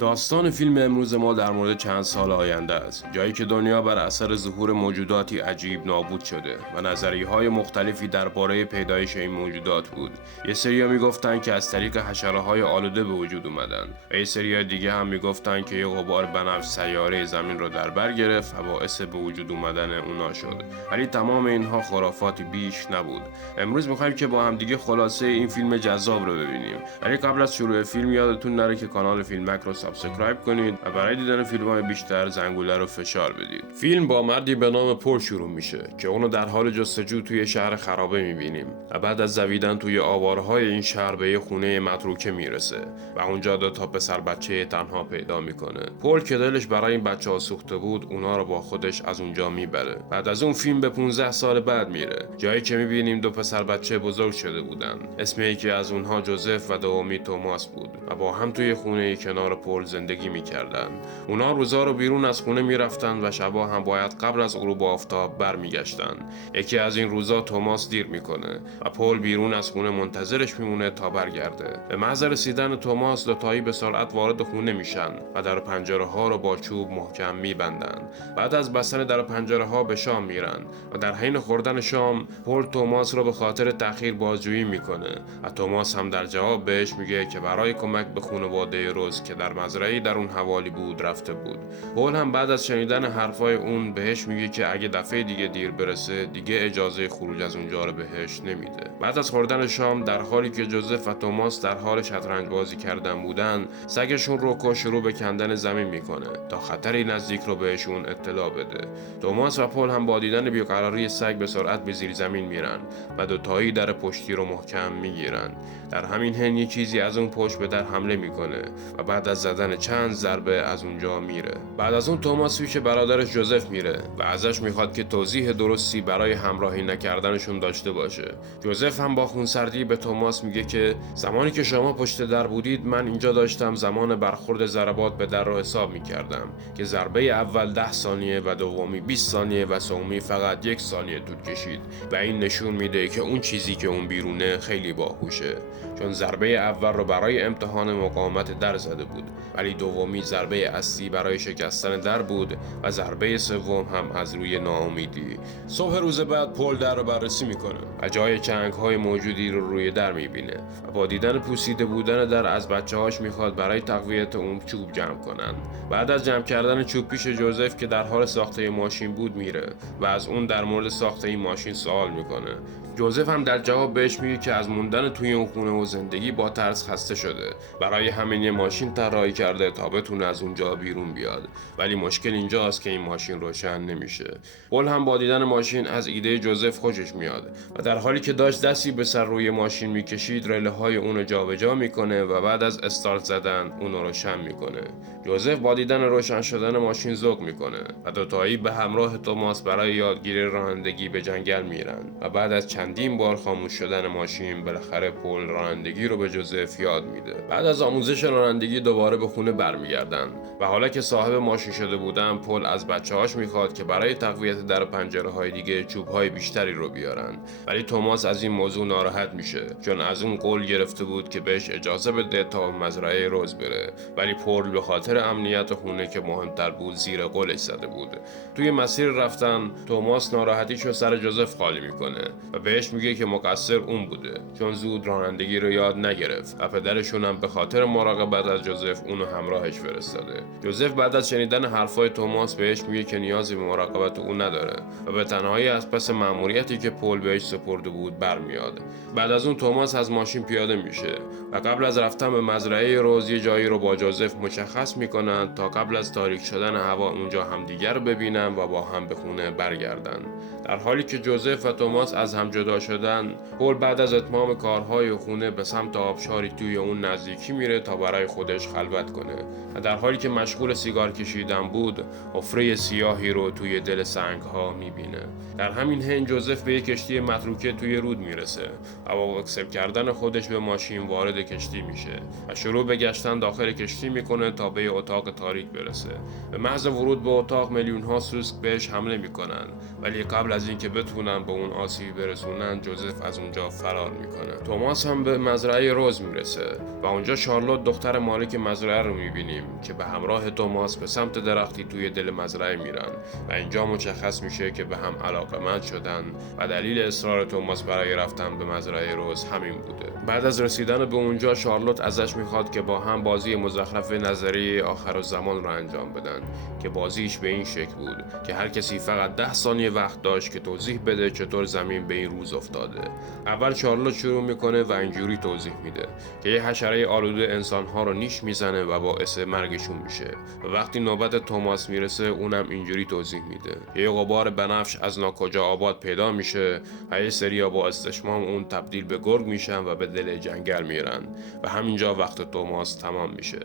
داستان فیلم امروز ما در مورد چند سال آینده است، جایی که دنیا بر اثر ظهور موجوداتی عجیب نابود شده و نظریه‌های مختلفی درباره پیدایش این موجودات بود. یه سری‌ها میگفتن که از طریق حشره‌های آلوده به وجود اومدن و یه سری‌های دیگه هم میگفتن که یه غبار بنفش سیاره زمین رو در بر گرفت و باعث به وجود اومدن اونا شد. ولی تمام اینها خرافاتی بیش نبود. امروز می‌خوایم که با هم دیگه خلاصه این فیلم جذاب رو ببینیم. ولی قبل از شروع فیلم یادتون نره که کانال فیلمک رو سابسکرایب کنید و برای دیدن فیلم‌های بیشتر زنگوله رو فشار بدید. فیلم با مردی به نام پل شروع میشه که اونو در حال جستجو توی شهر خرابه میبینیم و بعد از دویدن توی آوارهای این شهر به یه خونه متروکه میرسه و اونجا دو تا پسر بچه تنها پیدا میکنه. پل که دلش برای این بچه‌ها سوخته بود، اونا رو با خودش از اونجا میبره. بعد از اون فیلم به 15 سال بعد میره، جایی که میبینیم دو پسر بچه بزرگ شده بودن. اسم یکی از اونها جوزف و دومی توماس بود و با هم توی خونه کنار پل زندگی میکردن. اونا روزا رو بیرون از خونه میرفتن و شبا هم باید قبل از غروب آفتاب برمیگشتن. یکی از این روزا توماس دیر میکنه و پل بیرون از خونه منتظرش میمونه تا برگرده. به محض رسیدن توماس دو تایی به سرعت وارد خونه میشن و در پنجره ها رو با چوب محکم میبندن. بعد از بستن در پنجره ها به شام میرن و در حین خوردن شام پل توماس رو به خاطر تأخیر بازجویی میکنه و توماس هم در جواب بهش میگه که برای کمک به خانواده روز که در مزرعه‌ای در اون حوالی بود رفته بود. پل هم بعد از شنیدن حرفای اون بهش میگه که اگه دفعه دیگه دیر برسه دیگه اجازه خروج از اونجا رو بهش نمیده. بعد از خوردن شام در حالی که جوزف و توماس در حال شطرنج بازی کردن بودن، سگشون روکو شروع به کندن زمین میکنه تا خطری نزدیک رو بهشون اطلاع بده. توماس و پل هم با دیدن بیقراری سگ به سرعت به زیر زمین میرن و دوتایی در پشتی رو محکم میگیرن. در همین حین یه چیزی از اون پشت به در حمله میکنه و بعد از زدن چند ضربه از اونجا میره. بعد از اون توماس پیش برادرش جوزف میره و ازش میخواد که توضیح درستی برای همراهی نکردنشون داشته باشه. جوزف هم با خونسردی به توماس میگه که زمانی که شما پشت در بودید من اینجا داشتم زمان برخورد ضربات به در رو حساب میکردم که ضربه اول 10 ثانیه و دومی 20 ثانیه و سومی فقط 1 ثانیه طول کشید و این نشون میده که اون چیزی که اون بیرونه خیلی باهوشه، چون ضربه اول رو برای امتحان مقاومت در زده بود ولی دومی ضربه اصلی برای شکستن در بود و ضربه سوم هم از روی ناامیدی. صبح روز بعد پل در رو بررسی میکنه و جای چنگ‌های موجودی رو روی در میبینه و با دیدن پوسیده بودن در از بچه‌هاش میخواد برای تقویت اون چوب جمع کنن. بعد از جمع کردن چوب پیش جوزف که در حال ساخته ماشین بود میره و از اون در مورد ساخته این ماشین سوال میکنه. جوزف هم در جواب بهش میگه که از موندن توی اون خونه و زندگی با ترس خسته شده، برای همین یه ماشین طراحی کرده تا بتونه از اونجا بیرون بیاد. ولی مشکل اینجاست که این ماشین روشن نمیشه. پل هم با دیدن ماشین از ایده جوزف خوشش میاد و در حالی که داشت دستی به سر روی ماشین میکشید رله های اونو جابجا میکنه و بعد از استارت زدن اونو روشن میکنه. جوزف با دیدن روشن شدن ماشین ذوق میکنه و دوتایی به همراه توماس برای یادگیری رانندگی به جنگل میرن و بعد از چندین بار خاموش شدن ماشین بالاخره پل رانندگی رو به جوزف یاد میده. بعد از آموزش رانندگی دوباره به خونه برمیگردن و حالا که صاحب ماشین شده بودن، پل از بچه‌هاش میخواد که برای تقویت در پنجره‌های دیگه چوب‌های بیشتری رو بیارن. ولی توماس از این موضوع ناراحت میشه چون از اون قول گرفته بود که بهش اجازه بده تا مزرعه روز بره، ولی پل به خاطر امنیت خونه که مهمتر بود زیر قولش زده بود. توی مسیر رفتن توماس ناراحتیشو سر جوزف خالی میکنه و بهش میگه که مقصر اون بوده چون زود رانندگی رو یاد نگرفت و پدرشون هم به خاطر مراقبت از جوزف اونو همراهش فرستاده. جوزف بعد از شنیدن حرفای توماس بهش میگه که نیازی به مراقبت اون نداره و به تنهایی از پس مأموریتی که پل بهش سپرده بود برمیاد. بعد از اون توماس از ماشین پیاده میشه و قبل از رفتن به مزرعه روز یه جایی رو با جوزف مشخص میکنن تا قبل از تاریک شدن هوا اونجا همدیگر رو ببینن و با هم به خونه برگردن. در حالی که جوزف و توماس از هم جدا شدن، پل بعد از اتمام کارهای خونه به سمت آبشاری توی اون نزدیکی میره تا برای خودش خلوت کنه و در حالی که مشغول سیگار کشیدن بود، حفره سیاهی رو توی دل سنگ‌ها میبینه. در همین حین جوزف به یک کشتی متروکه توی رود میرسه و با اکسپ کردن خودش به ماشین وارد کشتی میشه و شروع به گشتن داخل کشتی میکنه تا به اتاق تاریک برسه. به محض ورود به اتاق میلیون ها سوسک بهش حمله میکنن، ولی قبل از از اینکه بتونن به اون آسیب برسونن جوزف از اونجا فرار میکنه. توماس هم به مزرعه روز میرسه و اونجا شارلوت دختر مالک مزرعه رو میبینیم که به همراه توماس به سمت درختی توی دل مزرعه میرن و اینجا مشخص میشه که به هم علاقمند شدن و دلیل اصرار توماس برای رفتن به مزرعه روز همین بوده. بعد از رسیدن به اونجا شارلوت ازش میخواد که با هم بازی مزخرف نظریه آخرالزمان رو انجام بدن که بازیش به این شکل بود که هر کسی فقط 10 ثانیه وقت داشت که توضیح بده چطور زمین به این روز افتاده. اول شارلوت شروع میکنه و اینجوری توضیح میده که یه حشره آلوده انسانها رو نیش میزنه و باعث مرگشون میشه و وقتی نوبت توماس میرسه اونم اینجوری توضیح میده که یه غبار بنفش از ناکجا آباد پیدا میشه و یه سریا با استشمام اون تبدیل به گرگ میشن و به دل جنگل میرن و همینجا وقت توماس تمام میشه.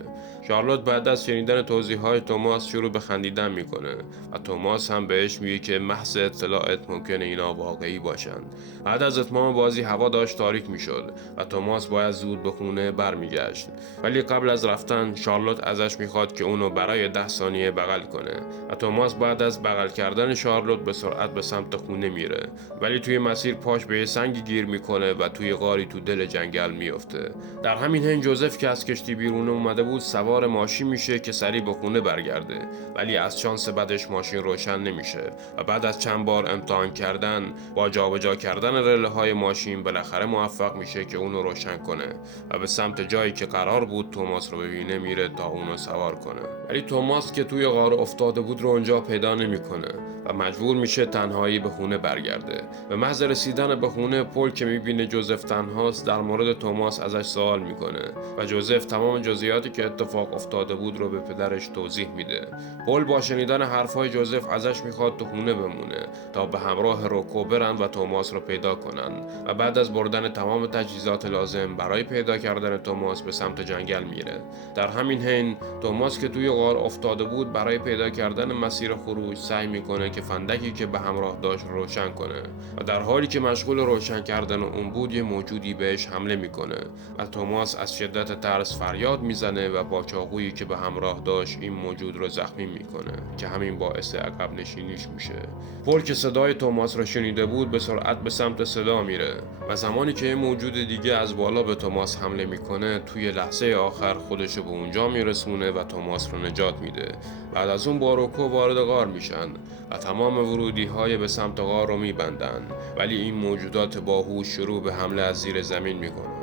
شارلوت بعد از شنیدن توضیحات توماس شروع به خندیدن میکنه و توماس هم بهش میگه که محض اطلاعات ممکنه اینا واقعی باشن. بعد از اتمام بازی هوا داشت تاریک میشد و توماس باید زود به خونه برمیگشت، ولی قبل از رفتن شارلوت ازش میخواد که اونو برای 10 ثانیه بغل کنه و توماس بعد از بغل کردن شارلوت به سرعت به سمت خونه میره، ولی توی مسیر پاش به یه سنگی گیر میکنه و توی غاری تو دل جنگل میفته. در همین حین جوزف که از کشتی بیرون اومده بود سوار ماشین میشه که سریع به خونه برگرده، ولی از شانس بدش ماشین روشن نمیشه و بعد از چند بار امتحان کردن با جابجا کردن رله های ماشین بالاخره موفق میشه که اونو روشن کنه و به سمت جایی که قرار بود توماس رو ببینه میره تا اونو سوار کنه. ولی توماس که توی غار افتاده بود رو اونجا پیدا نمیکنه و مجبور میشه تنهایی به خونه برگرده. به محض رسیدن به خونه پل که میبینه جوزف تنهاست در مورد توماس ازش سوال میکنه و جوزف تمام جزئیاتی که اتفاق افتاده بود رو به پدرش توضیح میده. پل با شنیدن حرفای جوزف ازش میخواد تو خونه بمونه تا به همراه روکو برن و توماس رو پیدا کنن و بعد از بردن تمام تجهیزات لازم برای پیدا کردن توماس به سمت جنگل میره. در همین حین توماس که توی غار افتاده بود برای پیدا کردن مسیر خروج سعی میکنه که فندکی که به همراه داشت روشن کنه و در حالی که مشغول روشن کردن اون بود یه موجودی بهش حمله میکنه و توماس از شدت ترس فریاد میزنه و با چاقویی که به همراه داشت این موجود رو زخمی میکنه که همین باعث عقب نشینیش میشه. پل که صدای توماس رو شنیده بود به سرعت به سمت صدا میره و زمانی که یه موجود دیگه از بالا به توماس حمله میکنه توی لحظه آخر خودش به اونجا میرسونه و توماس رو نجات میده. بعد از اون با روکو وارد غار میشن و تمام ورودی های به سمت غار رو میبندن، ولی این موجودات باهوش شروع به حمله از زیر زمین میکنن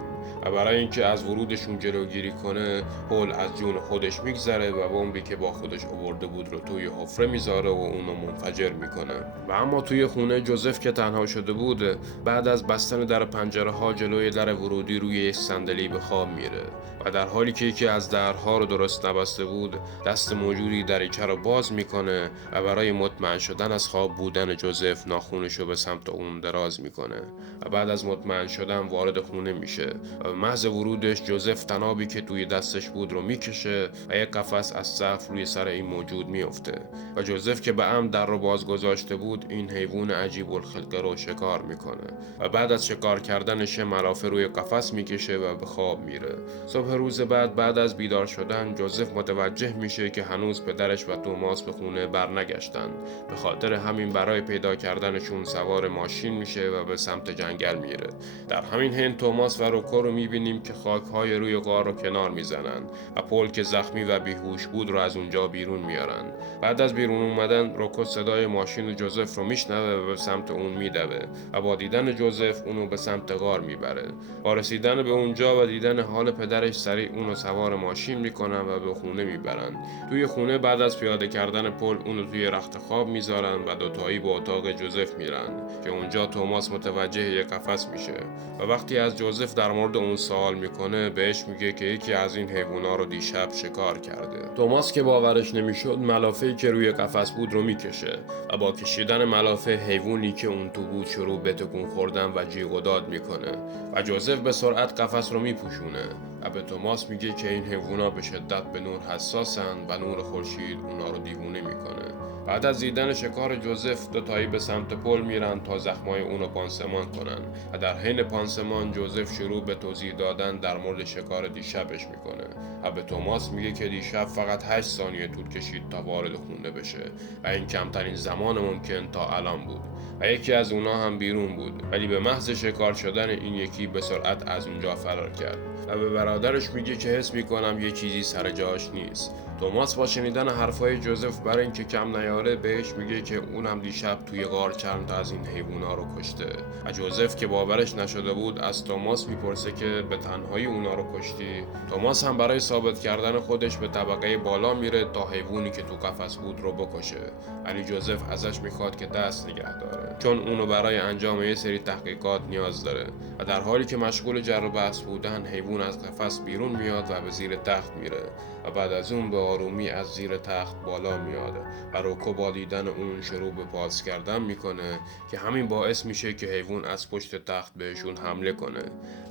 و برای اینکه از ورودشون جلوگیری کنه پل از جون خودش میگذره و بمبی که با خودش آورده بود رو توی حفره میذاره و اونو منفجر میکنه. و اما توی خونه جوزف که تنها شده بود بعد از بستن در پنجره ها جلوی در ورودی روی یک صندلی به خواب میره و در حالی که یکی از درها رو درست نبسته بود دست موجودی دریچه رو باز میکنه و برای مطمئن شدن از خواب بودن جوزف ناخونش رو به سمت اون دراز میکنه و بعد از مطمئن شدن وارد خونه میشه و محض ورودش جوزف تنابی که توی دستش بود رو میکشه و یک قفس از سقف روی سر این موجود میفته و جوزف که به عمد در رو باز گذاشته بود این حیوان عجیب الخلقه رو شکار میکنه و بعد از شکار کردنش ملافه روی قفس میکشه و به خواب میره. صبح روز بعد از بیدار شدن جوزف متوجه میشه که هنوز پدرش و توماس به خونه برنگشتن. به خاطر همین برای پیدا کردنشون سوار ماشین میشه و به سمت جنگل میره. در همین حین توماس و روکو رو میبینیم که خاک‌های روی غار رو کنار میزنن و پل که زخمی و بیهوش بود رو از اونجا بیرون میارن. بعد از بیرون اومدن روکو صدای ماشین جوزف رو میشنوه و به سمت اون میدوه و با دیدن جوزف اونو به سمت غار میبره. با رسیدن به اونجا و دیدن حال پدرش سریع اونو سوار ماشین میکنن و به خونه میبرن. توی خونه بعد از پیاده کردن پل اونو توی رخت خواب میذارن و دوتایی به اتاق جوزف میرن که اونجا توماس متوجه یک قفس میشه و وقتی از جوزف در مورد اون سوال میکنه بهش میگه که یکی از این حیوونا رو دیشب شکار کرده. توماس که باورش نمیشد ملافه‌ای که روی قفس بود رو میکشه و با کشیدن ملافه حیوانی که اون تو بود شروع به تکون خوردن و جیغ و داد میکنه و جوزف به سرعت قفس رو میپوشونه و به توماس میگه که این حیوونا به شدت به نور حساسن و نور خورشید اونا رو دیوونه میکنه. بعد از دیدن شکار جوزف دوتایی به سمت پل میرن تا زخمای اونو پانسمان کنن و در حین پانسمان جوزف شروع به توضیح دادن در مورد شکار دیشبش میکنه و به توماس میگه که دیشب فقط 8 ثانیه طول کشید تا وارد خونه بشه و این کمترین زمان ممکن تا الان بود و یکی از اونا هم بیرون بود، ولی به محض شکار شدن این یکی به سرعت از اونجا فرار کرد و به برادرش میگه که حس میکنم یه چیزی سر جاش نیست. توماس با شنیدن حرفای جوزف برای اینکه کم نیاره بهش میگه که اونم دیشب توی غار چند تا از این حیوونا رو کشته و جوزف که باورش نشده بود از توماس میپرسه که به تنهایی اونا رو کشتی. توماس هم برای ثابت کردن خودش به طبقه بالا میره تا حیوانی که تو قفس بود رو بکشه، ولی جوزف ازش میخواد که دست نگه داره چون اونو برای انجام یه سری تحقیقات نیاز داره و در حالی که مشغول جر و بحث بودن حیوان از قفس بیرون میاد و به زیر تخت میره و بعد از اون به آرومی از زیر تخت بالا میاد و روکو با دیدن اون شروع به پاس کردن میکنه که همین باعث میشه که حیوان از پشت تخت بهشون حمله کنه،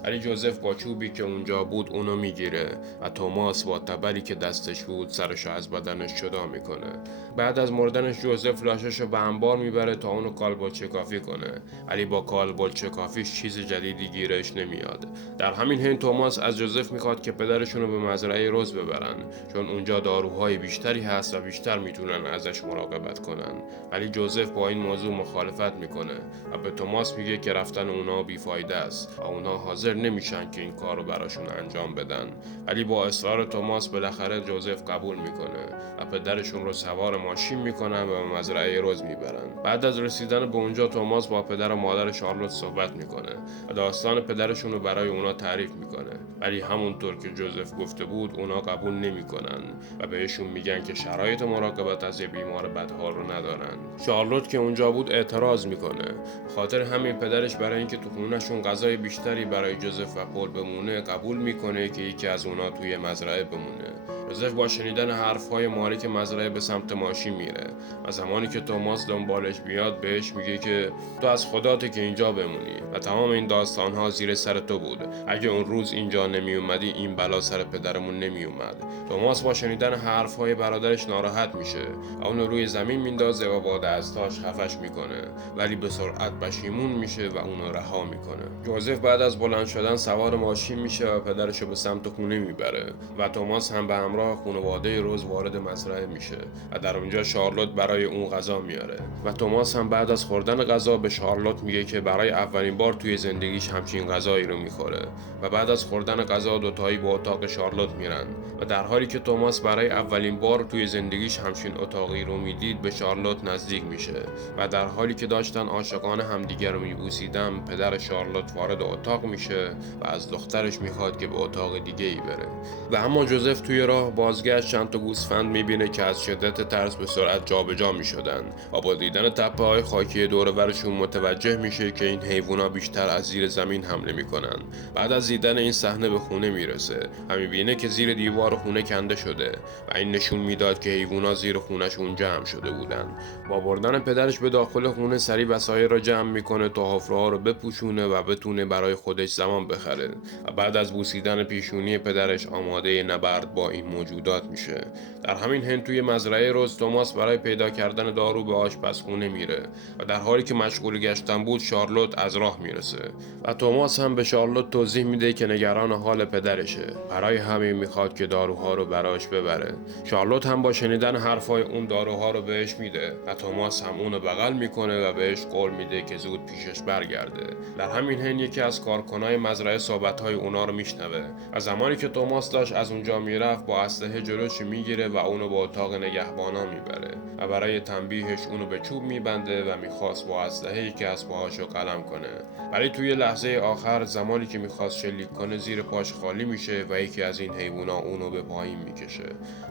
ولی جوزف با چوبی که اونجا بود اونو میگیره و توماس با تبری که دستش بود سرشو از بدنش جدا میکنه. بعد از مردنش جوزف لاششو به انبار میبره تا اونو کالبد کافی کنه، ولی با کالبد کافیش چیز جدیدی گیرش نمیاد. در همین حین توماس از جوزف میخواد که پدرشونو به مزرعه رز ببرن چون اونجا داروهای بیشتری هست و بیشتر میتونن ازش مراقبت کنن، ولی جوزف با این موضوع مخالفت میکنه و به توماس میگه که رفتن اونا بیفایده است و اونا حاضر نمیشن که این کار رو براشون انجام بدن، ولی با اصرار توماس بالاخره جوزف قبول میکنه و پدرشون رو سوار ماشین میکنن و به مزرعه رز میبرن. بعد از رسیدن به اونجا توماس با پدر و مادر شارلوت صحبت میکنه و داستان پدرشون رو برای اونا تعریف میکنه، ولی همونطور که جوزف گفته بود اونا قبول نمیکنن و بهشون میگن که شرایط مراقبت از یه بیمار بدحال رو ندارن. شارلوت که اونجا بود اعتراض میکنه، خاطر همین پدرش برای اینکه تو خونه‌شون غذای بیشتری برای جوزف و پل بمونه قبول میکنه که یکی از اونا توی مزرعه بمونه. جوزف با شنیدن حرفهای مالک مزرعه به سمت ماشین میره و زمانی که توماس دنبالش بیاد بهش میگه که تو از خداته که اینجا بمونی و تمام این داستانها زیر سر تو بود، اگه اون روز اینجا نمی اومدی این بلا سر پدرمون نمی اومد. توماس با شنیدن حرفهای برادرش ناراحت میشه و اونو روی زمین میندازه و با دستاش خفش میکنه، ولی به سرعت پشیمون میشه و اونو رها میکنه. جوزف بعد از بلند شدن سوار ماشین میشه و پدرشو به سمت خونه میبره و توماس هم به همراه خانواده روز وارد مزرعه میشه و در اونجا شارلوت برای اون غذا میاره و توماس هم بعد از خوردن غذا به شارلوت میگه که برای اولین بار توی زندگیش همچین غذایی رو میخوره و بعد از خوردن غذا دوتایی به اتاق شارلوت میرن و در حالی که توماس برای اولین بار توی زندگیش همچین اتاقی رو میدید به شارلوت نزدیک میشه و در حالی که داشتن عاشقانه همدیگر رو میبوسیدن پدر شارلوت وارد اتاق میشه و از دخترش میخواد که به اتاق دیگه ای بره و اما جوزف توی راه بازگشت چند تا گوسفند میبینه که از شدت ترس به سرعت جابجا میشدن و با دیدن تپه های خاکی دور و برشون متوجه میشه که این حیوونا بیشتر از زیر زمین حمله میکنن. بعد از دیدن این صحنه به خونه میرسه و میبینه که زیر دیوار خونه کنده شده و این نشون میداد که حیوونا زیر خونه‌شون جمع شده بودن. با بردن پدرش به داخل خونه سری وسایل را جمع میکنه تا حفره‌ها رو بپوشونه و بتونه برای خودش زمان بخره و بعد از بوسیدن پیشونی پدرش آماده نبرد با این موجودات میشه. در همین حین توی مزرعه روز توماس برای پیدا کردن دارو به آشپزخونه میره و در حالی که مشغول گشتن بود شارلوت از راه میرسه و توماس هم به شارلوت توضیح میده که نگران حال پدرشه، برای همین میخواد که داروها رو براش ببره. شارلوت هم با شنیدن حرفای اون داروها رو بهش میده و توماس هم اونو بغل میکنه و بهش قول میده که زود پیشش برگرده. در همین حین یکی از کارکنای مزرعه صحبت‌های اونا رو میشنوه و زمانی که توماس داشت از اونجا میرفت با اسلحه جلوش میگیره و اونو به اتاق نگهبانا میبره و برای تنبیهش اونو به چوب میبنده و میخواست با اسلحه‌ای که از پاهاشو قلم کنه، ولی توی لحظه آخر زمانی که میخواست شلیک کنه زیر پاش خالی میشه و یکی از این حیوونا اونو به پایین میکشه.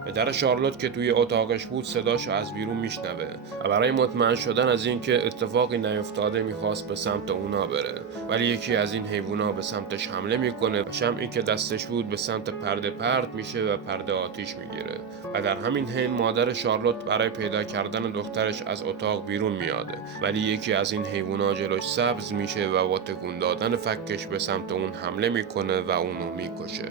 پدر شارلوت که توی اتاقش بود صداشو از بیرون میشنوه و برای مطمئن شدن از اینکه اتفاقی نیفتاده میخواست به سمت اونا بره، ولی یکی از این حیوونا به سمتش حمله میکنه و شمعی که دستش بود به سمت پرده پرت میشه و پرده آتیش میگیره و در همین حین مادر شارلوت برای پیدا کردن دخترش از اتاق بیرون میاد، ولی یکی از این حیوونا جلوش سبز میشه و با تکون دادن فکش به سمت اون حمله میکنه و اونو میکشه.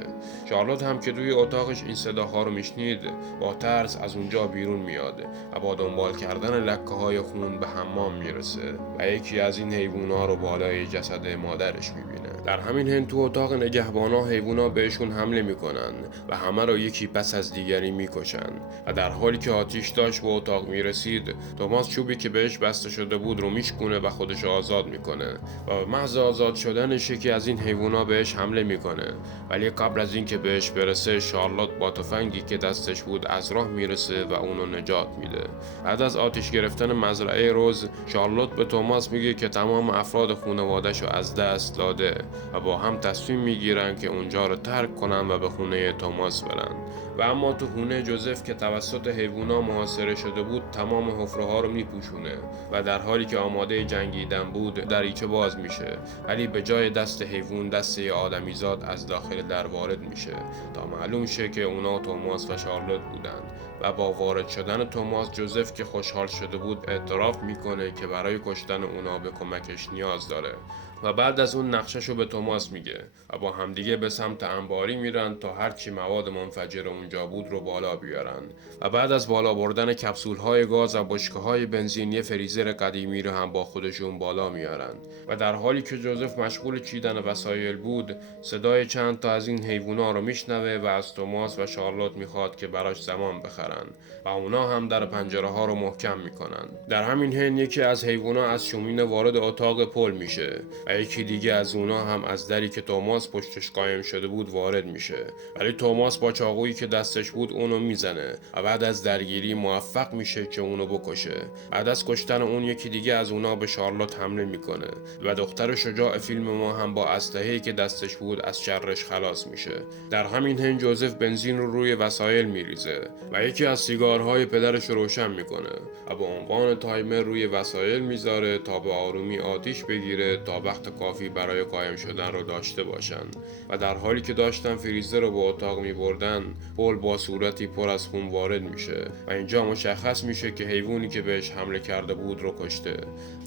شارلوت هم که توی اتاقش این صداها رو میشنید با ترس از اونجا بیرون میاد و با دنبال کردن لکه های خون به حمام میرسه و یکی از این حیوونا رو بالای جسد مادرش میبینه. در همین حین تو اتاق نگهبانا حیوونا بهشون حمله میکنن و همه را یکی پس از دیگری میکشن و در حالی که آتیش داشت به اتاق میرسید، توماس چوبی که بهش بسته شده بود رو میشکونه و خودش آزاد میکنه و به محض آزاد شدنش یکی از این حیوونا بهش حمله میکنه. ولی قبل از اینکه بهش برسه، شارلوت با تفنگی که دستش بود از راه میرسه و اونو نجات میده. بعد از آتش گرفتن مزرعه روز، شارلوت به توماس میگه که تمام افراد خانواده‌شو از دست داده و با هم تصمیم میگیرن که اونجا رو ترک کنن و به خونه توماس برن. و اما تو خونه جوزف که توسط حیوونا محاصره شده بود، تمام حفره ها رو میپوشونه و در حالی که آماده جنگیدن بود، دریچه باز میشه، ولی به جای دست حیوان دست یه آدمیزاد از داخل در وارد میشه تا معلوم شه که اونا توماس و شارلوت بودن. و با وارد شدن توماس، جوزف که خوشحال شده بود اعتراف میکنه که برای کشتن اونا به کمکش نیاز داره و بعد از اون نقشه‌شو به توماس میگه و با همدیگه به سمت انباری میرن تا هرچی مواد منفجر اونجا بود رو بالا بیارن. و بعد از بالا بردن کپسول‌های گاز و بشکه‌های بنزین، یه فریزر قدیمی رو هم با خودشون بالا میارن. و در حالی که جوزف مشغول چیدن وسایل بود، صدای چند تا از این حیوونا رو میشنوه و از توماس و شارلوت میخواد که براش زمان بخرن و اونا هم در پنجره ها رو محکم میکنن. در همین حین یکی از حیوونا از شومینه وارد اتاق پل میشه و یکی دیگه از اونا هم از دری که توماس پشتش قایم شده بود وارد میشه، ولی توماس با چاقویی که دستش بود اونو میزنه و بعد از درگیری موفق میشه که اونو بکشه. بعد از کشتن اون، یکی دیگه از اونا به شارلوت حمله میکنه و دختر شجاع فیلم ما هم با اسلحه‌ای که دستش بود از شرش خلاص میشه. در همین حین جوزف بنزین رو روی وسایل میریزه و یکی از سیگارهای پدرش روشن میکنه و به عنوان تایمر روی وسایل میذاره تا به آرومی آتیش بگیره تا وقت کافی برای قایم شدن رو داشته باشن. و در حالی که داشتن فریزر رو به اتاق میبردن، پل با صورتی پر از خون وارد میشه و اینجا مشخص میشه که حیوانی که بهش حمله کرده بود رو کشته.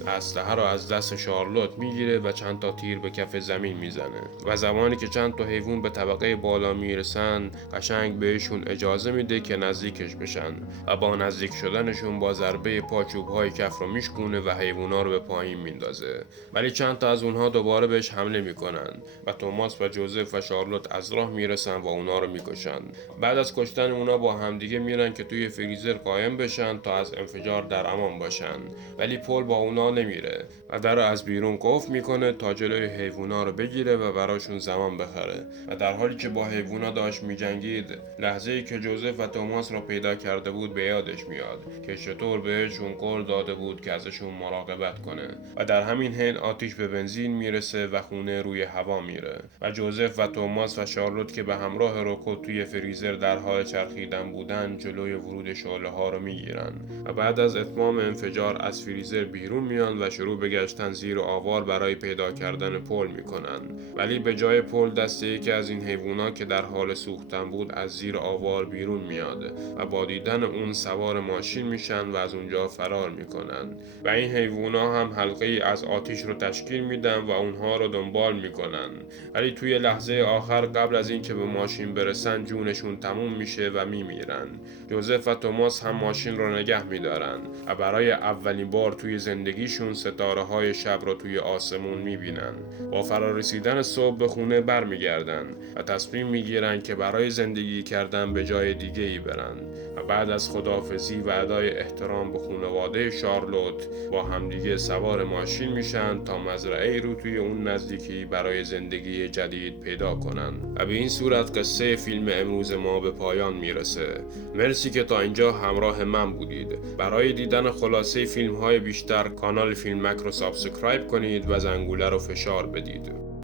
اسلحه رو از دست شارلوت میگیره و چند تا تیر به کف زمین میزنه و زمانی که چند تا حیوان به طبقه بالا میرسن، قشنگ بهشون اجازه میده که نزدیکش بشن و با نزدیک شدنشون با ضربه پاچوب‌های کف رو میشکونه و حیوونا رو به پایین میندازه. ولی چند تا از اونها دوباره بهش حمله میکنن و توماس و جوزف و شارلوت از راه میرسن و اونا رو میکشن. بعد از کشتن اونا با همدیگه میرن که توی فریزر قایم بشن تا از انفجار در امان باشن، ولی پل با اونا نمیره و در از بیرون قفل میکنه تا جلوی حیوونا رو بگیره و براشون زمان بخره. و در حالی که با حیوونا داشت میجنگید، لحظه‌ای که جوزف و توماس رو پیدا کرده بود به یادش میاد که چطور بهشون قول داده بود که ازشون مراقبت کنه. و در همین حین آتیش به بنزین میرسه و خونه روی هوا میره و جوزف و توماس و شارلوت که به همراه روکو توی فریزر در حال چرخیدن بودن، جلوی ورود شعله ها رو میگیرن و بعد از اتمام انفجار از فریزر بیرون میان و شروع به گشتن زیر آوار برای پیدا کردن پل میکنن. ولی به جای پل، دست یکی از این حیوونا که در حال سوختن بود از زیر آوار بیرون میاد و با دیدن اون سوار ماشین میشن و از اونجا فرار میکنن. و این حیوونا هم حلقه ای از آتیش رو تشکیل میدن و اونها رو دنبال میکنن. ولی توی لحظه آخر قبل از اینکه به ماشین برسن، جونشون تموم میشه و میمیرن. جوزف و توماس هم ماشین رو نگه میدارن و برای اولین بار توی زندگیشون ستاره های شب رو توی آسمون میبینن. با فرارسیدن صبح به خونه برمیگردن و تصمیم میگیرن که برای زندگی کردن به جای دیگه ای برن. و بعد از خداحافظی و ادای احترام به خانواده شارلوت، با همدیگه سوار ماشین میشن تا مزرعه رو توی اون نزدیکی برای زندگی جدید پیدا کنن. و به این صورت قصه فیلم امروز ما به پایان میرسه. مرسی که تا اینجا همراه من بودید. برای دیدن خلاصه فیلم های بیشتر، کانال فیلمک رو سابسکرایب کنید و زنگوله رو فشار بدید.